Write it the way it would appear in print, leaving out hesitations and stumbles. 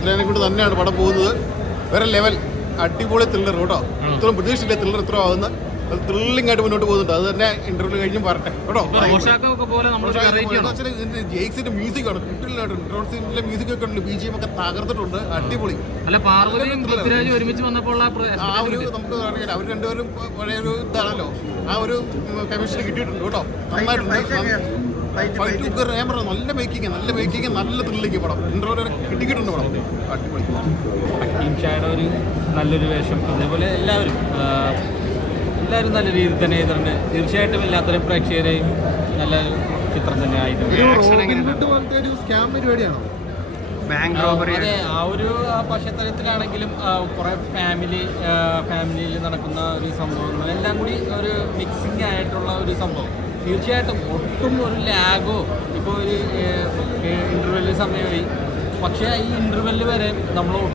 ഇതിനെ കൊണ്ട് തന്നെയാണ് പടം പോകുന്നത്. വേറെ ലെവൽ അടിപൊളി ത്രില്ലർ കേട്ടോ. ഇത്രയും പ്രതീക്ഷയില്ല ത്രില്ലർ ഇത്ര ആവുന്ന ത്രില്ലിംഗ് ആയിട്ട് മുന്നോട്ട് പോകുന്നുണ്ട്. അത് തന്നെ ഇന്റർവ്യൂ കഴിഞ്ഞും പറട്ടെ കേട്ടോ. ജെയ്ക്സിന്റെ മ്യൂസിക് ആണ് കിട്ടില്ലായിട്ട് മ്യൂസിക് ഒക്കെ ഉണ്ട്. BGM ഒക്കെ തകർത്തിട്ടുണ്ട്. അടിപൊളി. ഒരുമിച്ച് വന്നപ്പോൾ ആ ഒരു നമുക്ക് അറിയാം അവർ രണ്ടുപേരും പഴയ ഒരു ഇതാണല്ലോ. ആ ഒരു കെമിസ്ട്രി കിട്ടിയിട്ടുണ്ട് കേട്ടോ. നന്നായിട്ടുണ്ട്. ഞാൻ പറഞ്ഞു നല്ല മേക്കിങ് നല്ല ത്രില്ലിംഗ് പടം. ഇന്റർവ്യൂ കിട്ടിയിട്ടുണ്ട് പടം. അടിപൊളി. ഒരു നല്ലൊരു വേഷം. അതേപോലെ എല്ലാവരും നല്ല രീതിയിൽ തന്നെ ചെയ്തിട്ടുണ്ട്. തീർച്ചയായിട്ടും എല്ലാത്തരം പ്രേക്ഷകരെയും നല്ലൊരു ചിത്രം തന്നെ ആയിട്ടുണ്ട്. അതെ, ആ ഒരു പശ്ചാത്തലത്തിലാണെങ്കിലും കുറെ ഫാമിലിയിൽ നടക്കുന്ന ഒരു സംഭവങ്ങൾ എല്ലാം കൂടി ഒരു മിക്സിംഗ് ആയിട്ടുള്ള ഒരു സംഭവം. തീർച്ചയായിട്ടും ഒട്ടും ഒരു ലാഗോ ഇപ്പോൾ ഒരു ഇൻ്റർവെല്ല് സമയമായി, പക്ഷേ ഈ ഇൻ്റർവെല്ല് വരെ നമ്മൾ